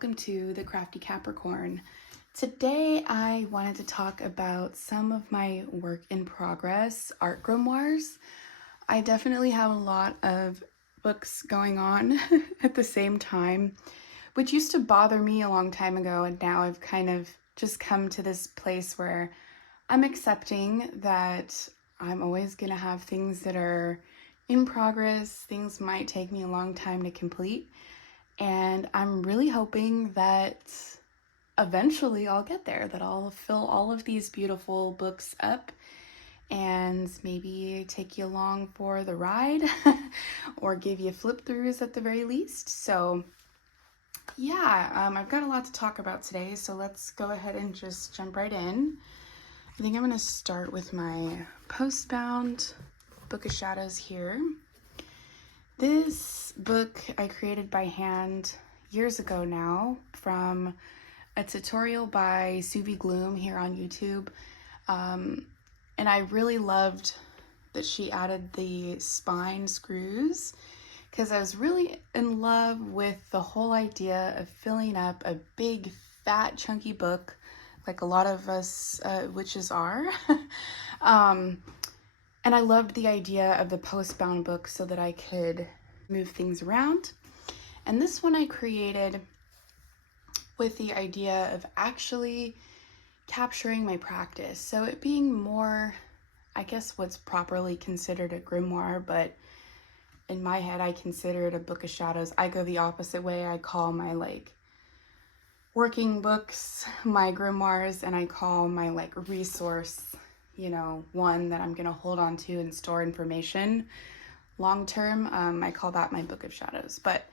welcome to the Crafty Capricorn. Today I wanted to talk about some of my work in progress art grimoires. I definitely have a lot of books going on at the same time, which used to bother me a long time ago, and now I've kind of just come to this place where I'm accepting that I'm always gonna have things that are in progress. Things might take me a long time to complete, and I'm really hoping that eventually I'll get there, that I'll fill all of these beautiful books up and maybe take you along for the ride or give you flip throughs at the very least. So yeah, I've got a lot to talk about today, so let's go ahead and just jump right in. I think I'm going to start with my post-bound Book of Shadows here. This book I created by hand years ago now from a tutorial by Suvi Gloom here on YouTube. And I really loved that she added the spine screws because I was really in love with the whole idea of filling up a big, fat, chunky book like a lot of us witches are. And I loved the idea of the post-bound book so that I could move things around. And this one I created with the idea of actually capturing my practice. So it being more, I guess, what's properly considered a grimoire, but in my head I consider it a Book of Shadows. I go the opposite way. I call my working books my grimoires, and I call my resource, one that I'm gonna hold on to and store information long term. I call that my Book of Shadows, but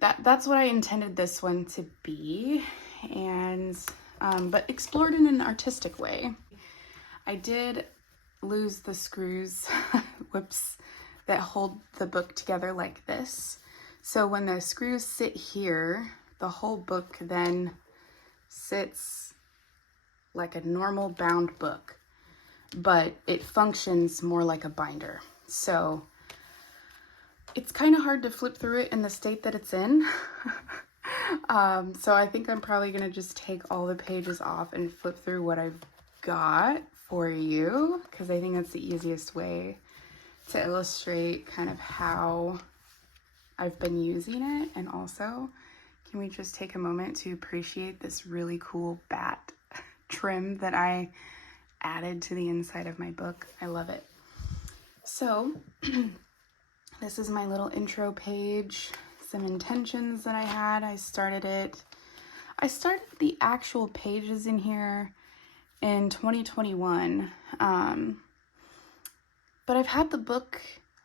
that's what I intended this one to be, and but explored in an artistic way. I did lose the screws, whoops, that hold the book together like this. So when the screws sit here, the whole book then sits like a normal bound book, but it functions more like a binder. So it's kind of hard to flip through it in the state that it's in. So I think I'm probably gonna just take all the pages off and flip through what I've got for you, because I think that's the easiest way to illustrate kind of how I've been using it. And also, can we just take a moment to appreciate this really cool bat trim that I added to the inside of my book? I love it. So this is my little intro page, some intentions that I had. I started the actual pages in here in 2021, but I've had the book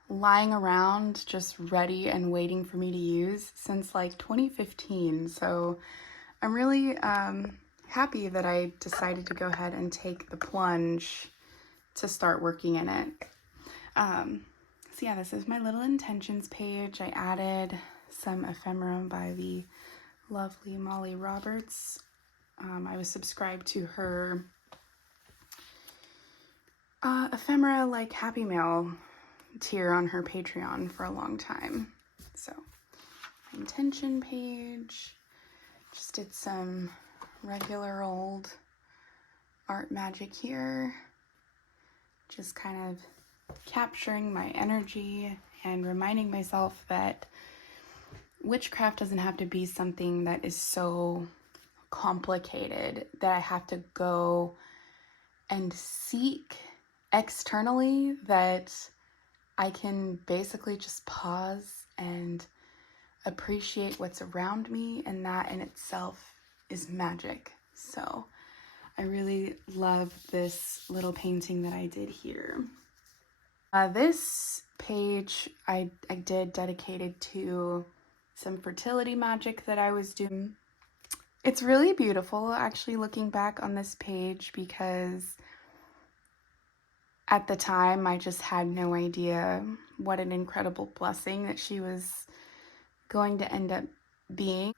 lying around just ready and waiting for me to use since 2015. So I'm really happy that I decided to go ahead and take the plunge to start working in it. So yeah, this is my little intentions page. I added some ephemera by the lovely Molly Roberts. I was subscribed to her ephemera Happy Mail tier on her Patreon for a long time. So intention page, just did some regular old art magic here, just kind of capturing my energy and reminding myself that witchcraft doesn't have to be something that is so complicated that I have to go and seek externally, that I can basically just pause and appreciate what's around me, and that in itself is magic. So I really love this little painting that I did here. This page I did dedicated to some fertility magic that I was doing. It's really beautiful actually looking back on this page, because at the time I just had no idea what an incredible blessing that she was going to end up being.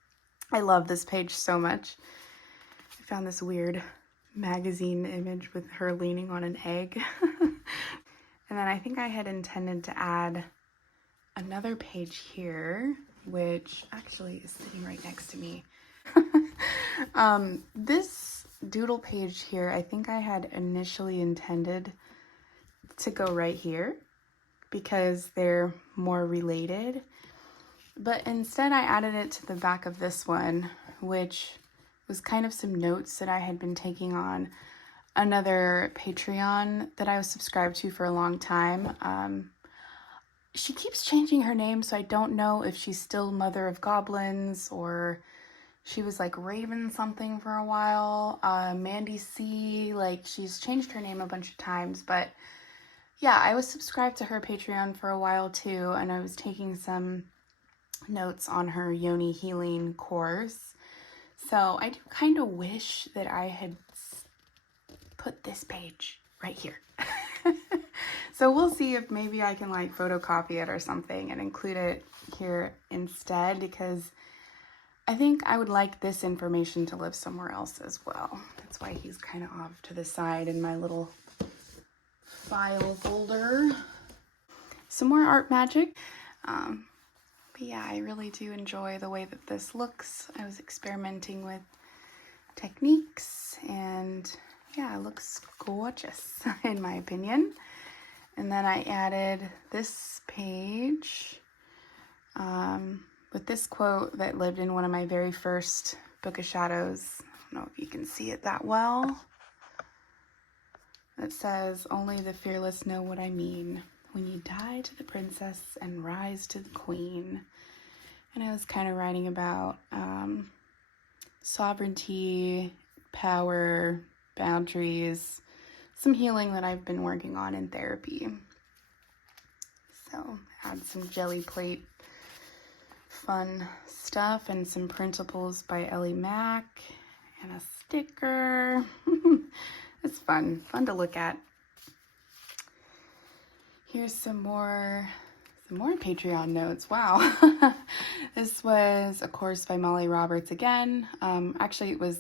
I love this page so much. I found this weird magazine image with her leaning on an egg. And then I think I had intended to add another page here, which actually is sitting right next to me. This doodle page here, I think I had initially intended to go right here because they're more related. But instead I added it to the back of this one, which was kind of some notes that I had been taking on another Patreon that I was subscribed to for a long time. She keeps changing her name, so I don't know if she's still Mother of Goblins or she was like Raven something for a while. Mandy C, like she's changed her name a bunch of times, but yeah, I was subscribed to her Patreon for a while too, and I was taking some notes on her Yoni healing course. So I do kind of wish that I had put this page right here. So we'll see if maybe I can like photocopy it or something and include it here instead, because I think I would like this information to live somewhere else as well. That's why he's kind of off to the side in my little file folder. Some more art magic. But yeah, I really do enjoy the way that this looks. I was experimenting with techniques and yeah, it looks gorgeous in my opinion. And then I added this page with this quote that lived in one of my very first Book of Shadows. I don't know if you can see it that well. It says, "Only the fearless know what I mean. When you die to the princess and rise to the queen." And I was kind of writing about sovereignty, power, boundaries, some healing that I've been working on in therapy. So add some jelly plate fun stuff and some printables by Ellie Mack and a sticker. It's fun to look at. Here's some more Patreon notes. Wow. This was a course by Molly Roberts again. Actually, it was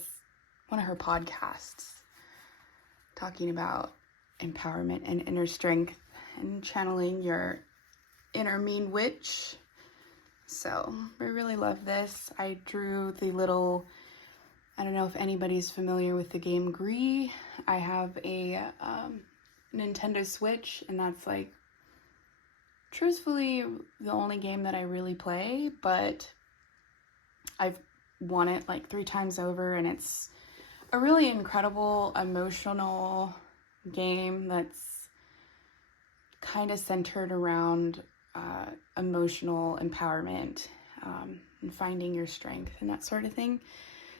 one of her podcasts talking about empowerment and inner strength and channeling your inner mean witch. So I really love this. I drew the little, I don't know if anybody's familiar with the game Grimoire. I have a Nintendo Switch, and that's like truthfully the only game that I really play, but I've won it like 3 times over, and it's a really incredible emotional game that's kind of centered around emotional empowerment and finding your strength and that sort of thing.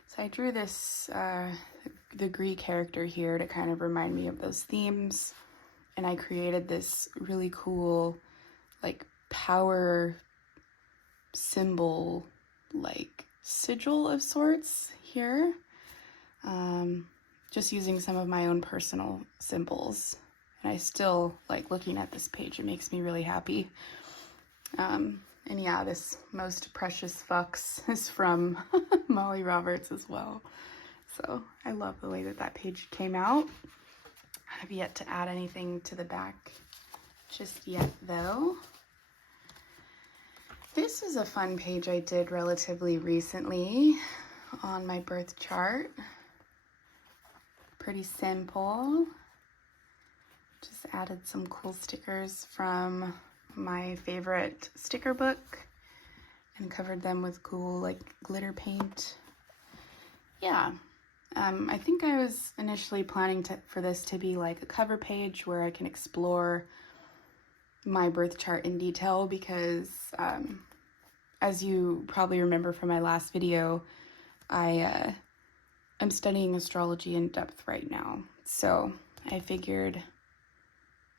So I drew this the Gree character here to kind of remind me of those themes, and I created this really cool like power symbol, like sigil of sorts here, just using some of my own personal symbols. And I still like looking at this page. It makes me really happy. And yeah, this Most Precious Fucks is from Molly Roberts as well. So I love the way that page came out. I have yet to add anything to the back just yet though. This is a fun page I did relatively recently on my birth chart. Pretty simple. Just added some cool stickers from my favorite sticker book and covered them with cool like glitter paint. Yeah, I think I was initially planning for this to be like a cover page where I can explore my birth chart in detail because as you probably remember from my last video, I'm studying astrology in depth right now. So I figured,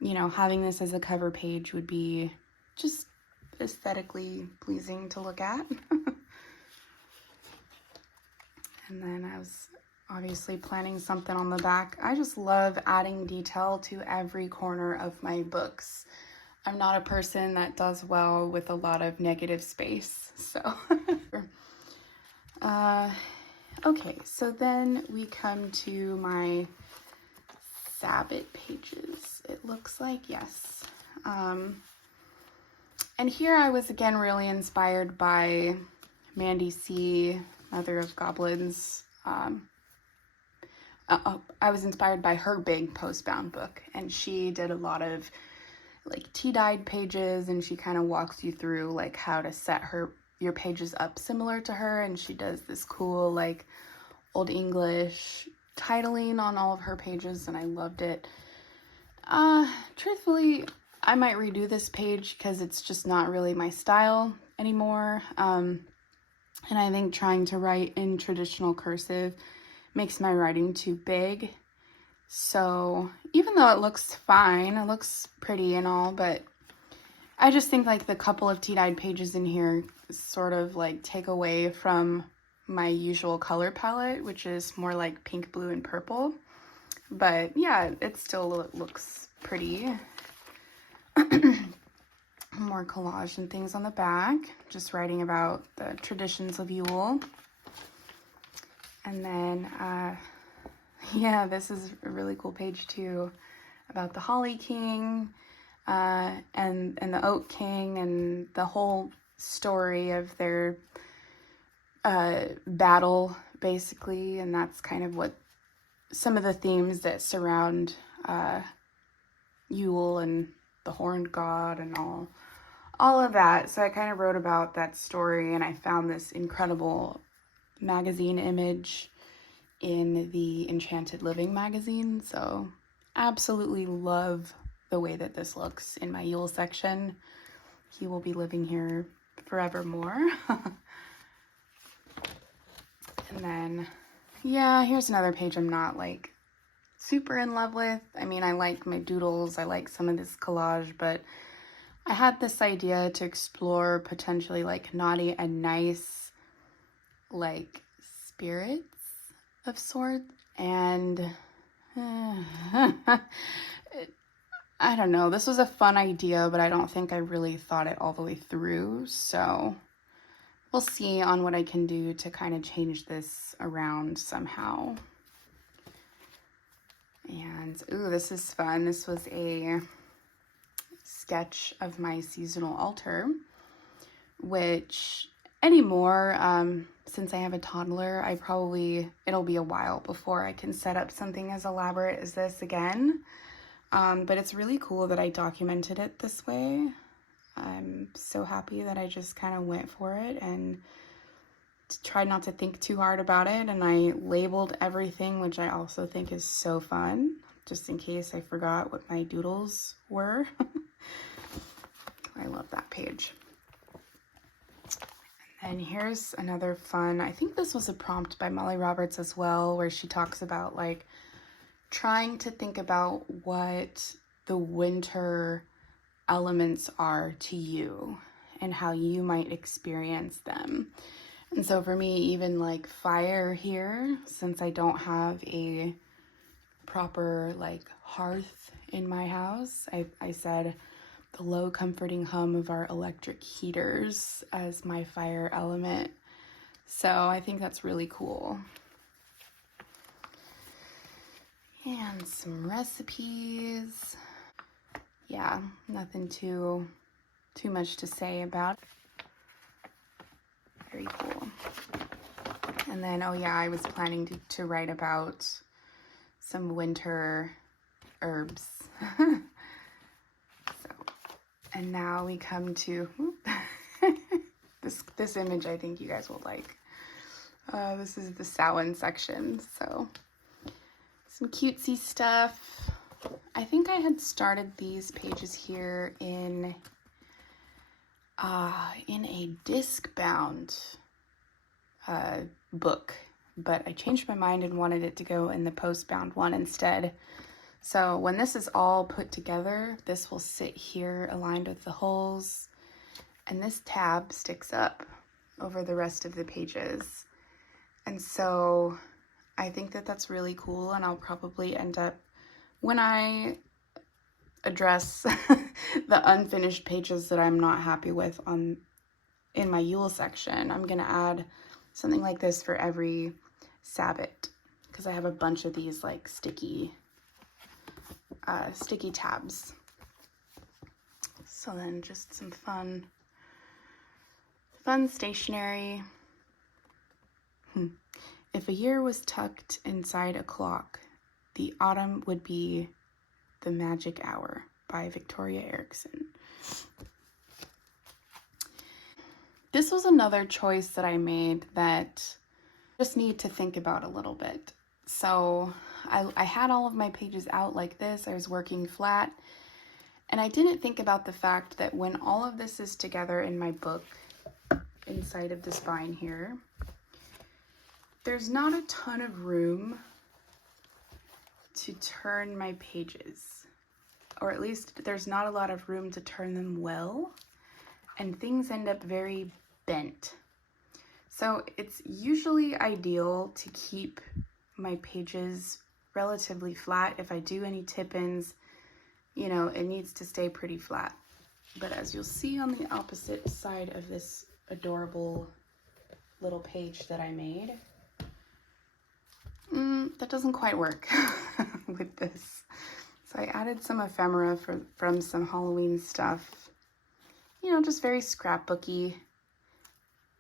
you know, having this as a cover page would be just aesthetically pleasing to look at. And then I was obviously planning something on the back. I just love adding detail to every corner of my books. I'm not a person that does well with a lot of negative space, so. Okay, so then we come to my Sabbath pages. It looks like, yes. And here I was again really inspired by Mandy C, Mother of Goblins. I was inspired by her big post-bound book, and she did a lot of like tea-dyed pages, and she kind of walks you through like how to set your pages up similar to her, and she does this cool like Old English titling on all of her pages, and I loved it. Truthfully, I might redo this page because it's just not really my style anymore. And I think trying to write in traditional cursive makes my writing too big. So even though it looks fine, it looks pretty and all, but I just think like the couple of tea-dyed pages in here sort of like take away from my usual color palette, which is more like pink, blue, and purple. But yeah, it still looks pretty. More collage and things on the back, just writing about the traditions of Yule. And then, yeah, this is a really cool page too, about the Holly King and the Oak King, and the whole story of their battle, basically. And that's kind of what some of the themes that surround Yule and the Horned God and all of that. So I kind of wrote about that story, and I found this incredible magazine image in the Enchanted Living magazine. So absolutely love the way that this looks in my Yule section. He will be living here forevermore. And then, yeah, here's another page I'm not like super in love with. I mean, I like my doodles, I like some of this collage, but I had this idea to explore potentially like naughty and nice like spirits of sorts, and I don't know, this was a fun idea, but I don't think I really thought it all the way through, so we'll see on what I can do to kind of change this around somehow. And ooh, this is fun. This was a sketch of my seasonal altar, which anymore, since I have a toddler, it'll be a while before I can set up something as elaborate as this again. But it's really cool that I documented it this way. I'm so happy that I just kind of went for it and tried not to think too hard about it. And I labeled everything, which I also think is so fun, just in case I forgot what my doodles were. I love that page. And here's another fun, I think this was a prompt by Molly Roberts as well, where she talks about like trying to think about what the winter elements are to you and how you might experience them. And so for me, even like fire here, since I don't have a proper like hearth in my house, I said the low comforting hum of our electric heaters as my fire element. So I think that's really cool. And some recipes. Yeah, nothing too much to say about it. Very cool. And then, oh yeah, I was planning to write about some winter herbs. And now we come to this image I think you guys will like. This is the Samhain section, so some cutesy stuff. I think I had started these pages here in a disc-bound book, but I changed my mind and wanted it to go in the post-bound one instead. So when this is all put together, this will sit here aligned with the holes, and this tab sticks up over the rest of the pages. And so I think that that's really cool, and I'll probably end up, when I address the unfinished pages that I'm not happy with in my Yule section, I'm gonna add something like this for every Sabbath, because I have a bunch of these like sticky tabs. So then just some fun stationery. If a year was tucked inside a clock, the autumn would be the magic hour, by Victoria Erickson. This was another choice that I made that I just need to think about a little bit. So I had all of my pages out like this. I was working flat, and I didn't think about the fact that when all of this is together in my book, inside of the spine here, there's not a ton of room to turn my pages, or at least there's not a lot of room to turn them well, and things end up very bent. So it's usually ideal to keep my pages relatively flat. If I do any tip-ins, you know, it needs to stay pretty flat. But as you'll see on the opposite side of this adorable little page that I made, that doesn't quite work with this. So I added some ephemera from some Halloween stuff, you know, just very scrapbooky.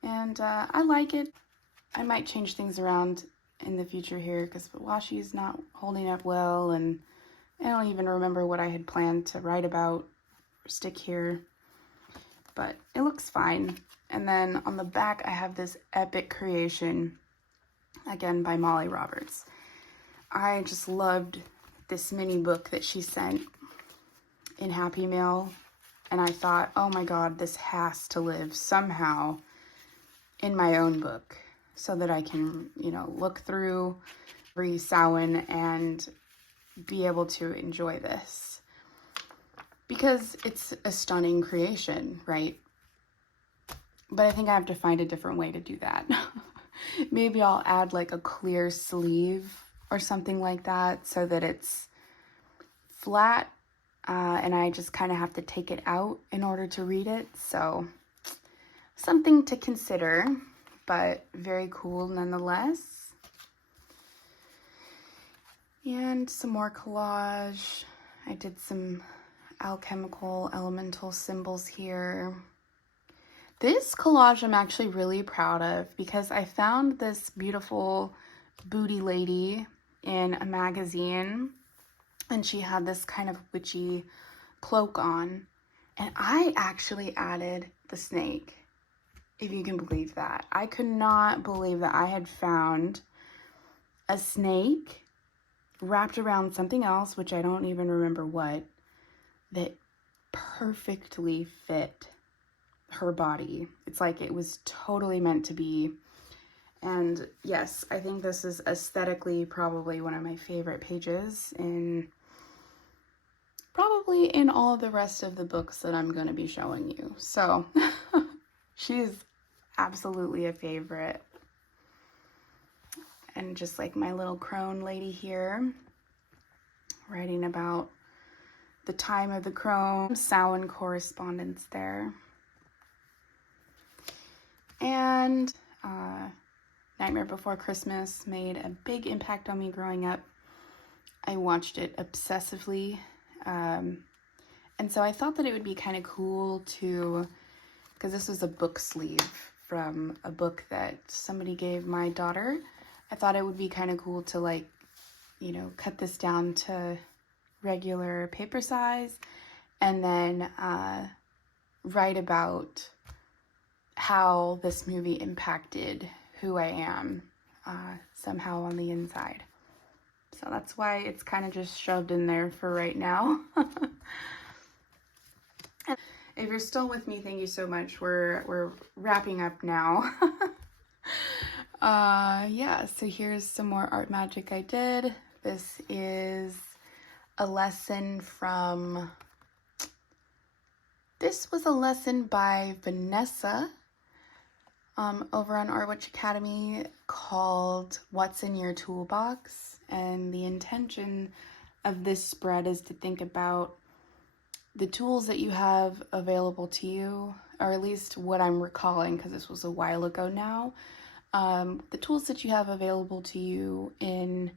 And I like it. I might change things around in the future here because washi's not holding up well, and I don't even remember what I had planned to write about or stick here, but it looks fine. And then on the back I have this epic creation, again by Molly Roberts. I just loved this mini book that she sent in Happy Mail, and I thought, oh my god, this has to live somehow in my own book so that I can, you know, look through every Samhain and be able to enjoy this, because it's a stunning creation, right? But I think I have to find a different way to do that. Maybe I'll add like a clear sleeve or something like that so that it's flat, and I just kind of have to take it out in order to read it. So something to consider, but very cool nonetheless. And some more collage. I did some alchemical elemental symbols here. This collage I'm actually really proud of because I found this beautiful booty lady in a magazine, and she had this kind of witchy cloak on, and I actually added the snake, if you can believe that. I could not believe that I had found a snake wrapped around something else, which I don't even remember what, that perfectly fit her body. It's like it was totally meant to be. And yes, I think this is aesthetically probably one of my favorite pages in probably in all the rest of the books that I'm going to be showing you. So she's absolutely a favorite. And just like my little crone lady here, writing about the time of the crone, Samhain correspondence there. And Nightmare Before Christmas made a big impact on me growing up. I watched it obsessively. And so I thought that it would be kind of cool to, because this was a book sleeve from a book that somebody gave my daughter. I thought it would be kind of cool to, like, you know, cut this down to regular paper size and then write about how this movie impacted who I am somehow on the inside. So that's why it's kind of just shoved in there for right now. And if you're still with me, thank you so much. We're wrapping up now. Yeah, so here's some more art magic I did. This is a lesson from, this was a lesson by Vanessa over on Art Witch Academy called What's in Your Toolbox. And the intention of this spread is to think about the tools that you have available to you, or at least what I'm recalling, because this was a while ago now. The tools that you have available to you in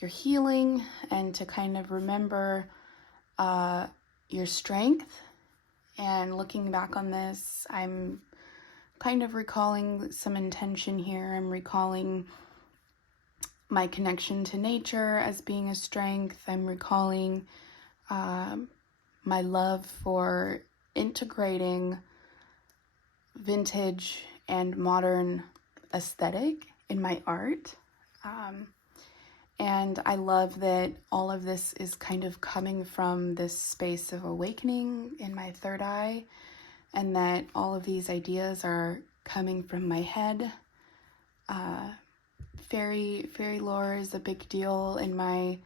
your healing, and to kind of remember your strength. And looking back on this, I'm kind of recalling some intention here. I'm recalling my connection to nature as being a strength. I'm recalling my love for integrating vintage and modern aesthetic in my art. And I love that all of this is kind of coming from this space of awakening in my third eye, and that all of these ideas are coming from my head. Fairy lore is a big deal in my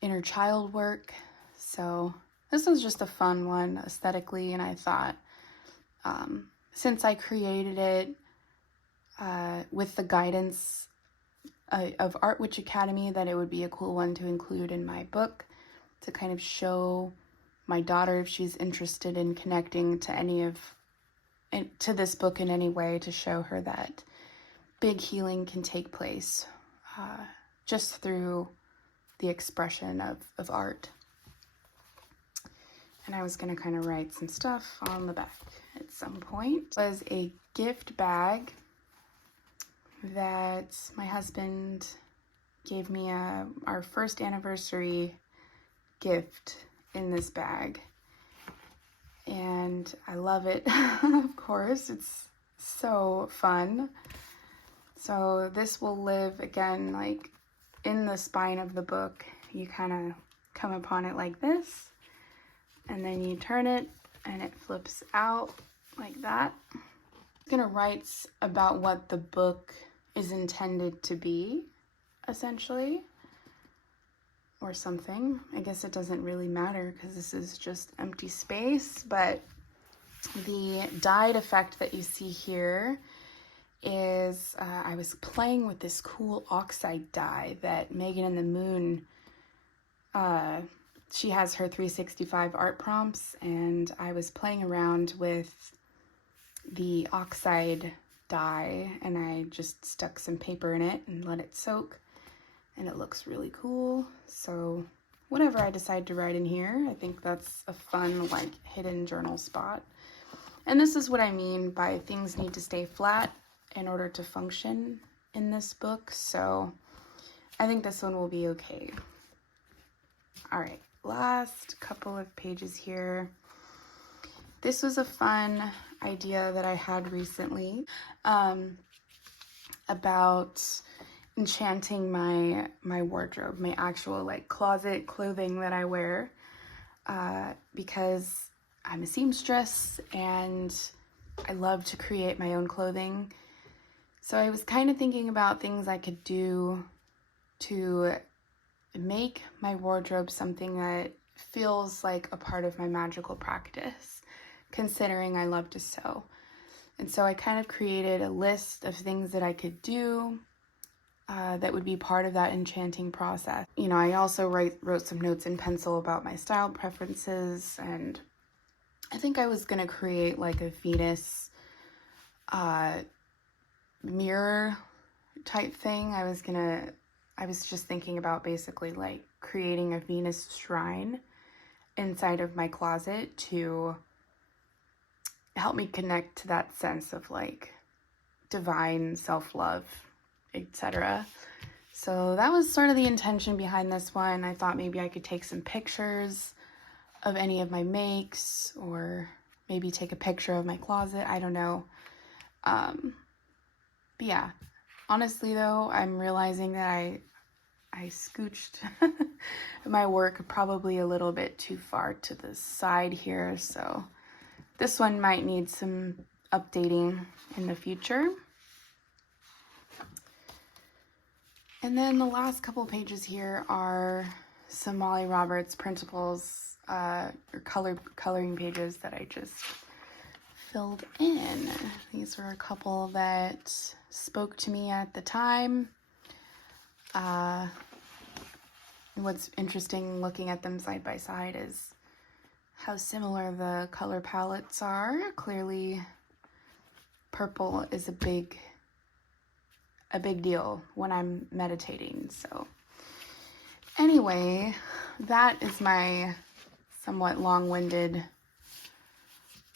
inner child work. So this was just a fun one aesthetically, and I thought since I created it with the guidance of Art Witch Academy, that it would be a cool one to include in my book to kind of show my daughter, if she's interested in connecting to this book in any way, to show her that big healing can take place just through the expression of art. And I was going to kind of write some stuff on the back at some point. It was a gift bag that my husband gave me our first anniversary gift in this bag. And I love it, of course. It's so fun. So this will live, again, like in the spine of the book. You kind of come upon it like this, and then you turn it and it flips out like that. I'm gonna write about what the book is intended to be, essentially, or something. I guess it doesn't really matter because this is just empty space, but the dyed effect that you see here is I was playing with this cool oxide dye that Megan and the Moon, she has her 365 art prompts, and I was playing around with the oxide dye, and I just stuck some paper in it and let it soak, and it looks really cool. So whatever I decide to write in here, I think that's a fun, like, hidden journal spot. And this is what I mean by things need to stay flat in order to function in this book, so I think this one will be okay. All right, last couple of pages here. This was a fun idea that I had recently about enchanting my wardrobe, my actual like closet clothing that I wear, because I'm a seamstress and I love to create my own clothing. So I was kind of thinking about things I could do to make my wardrobe something that feels like a part of my magical practice, considering I love to sew. And so I kind of created a list of things that I could do that would be part of that enchanting process. You know, I also wrote some notes in pencil about my style preferences, and I think I was gonna create like a Venus mirror type thing. I was just thinking about basically like creating a Venus shrine inside of my closet to help me connect to that sense of like divine self-love, etc. So that was sort of the intention behind this one. I thought maybe I could take some pictures of any of my makes, or maybe take a picture of my closet. I don't know. But yeah, honestly though, I'm realizing that I scooched my work probably a little bit too far to the side here, so this one might need some updating in the future. And then the last couple pages here are some Molly Roberts printables, or coloring pages that I just filled in. These were a couple that spoke to me at the time. What's interesting looking at them side by side is how similar the color palettes are. Clearly, purple is a big deal when I'm meditating. So anyway, that is my somewhat long-winded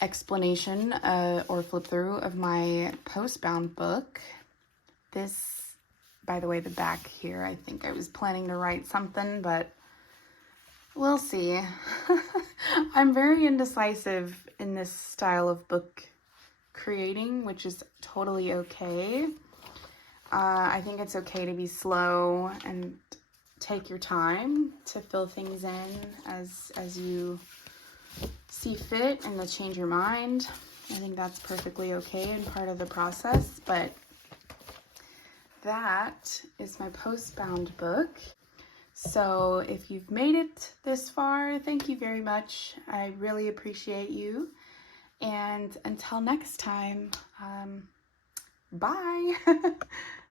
explanation or flip through of my post-bound book. This, by the way, the back here, I think I was planning to write something, but we'll see. I'm very indecisive in this style of book creating, which is totally okay. I think it's okay to be slow and take your time to fill things in as you see fit and to change your mind. I think that's perfectly okay and part of the process, but that is my post-bound book. So if you've made it this far, thank you very much. I really appreciate you. And until next time, bye.